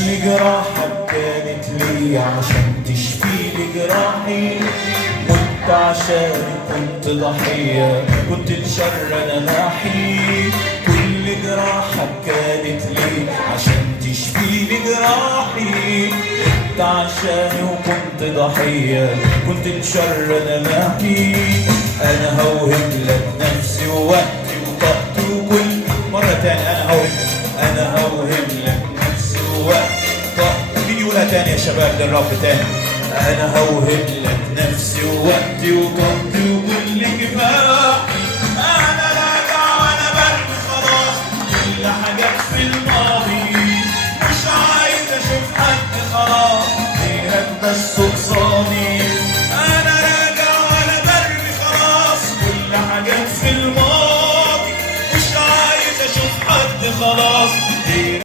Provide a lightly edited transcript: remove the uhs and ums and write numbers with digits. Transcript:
كل جراحك كانت لي عشان تشفي لي جراحي، مت عشان كنت ضحية، كنت لشر نواحي. كل جراحك كانت لي عشان تشفي لي جراحي، مت عشاني وكنت ضحية، كنت لشر نواحي. أنا هوهب لك نفسي ووقتي وطاقتي وكل مرة تاني أنا هوهب لك نفسي ووقتي وطاقتي. مين يقولها تاني يا شباب للرب تاني؟ أنا هوهب لك نفسي ووقتي وطاقتي وكل كفاية.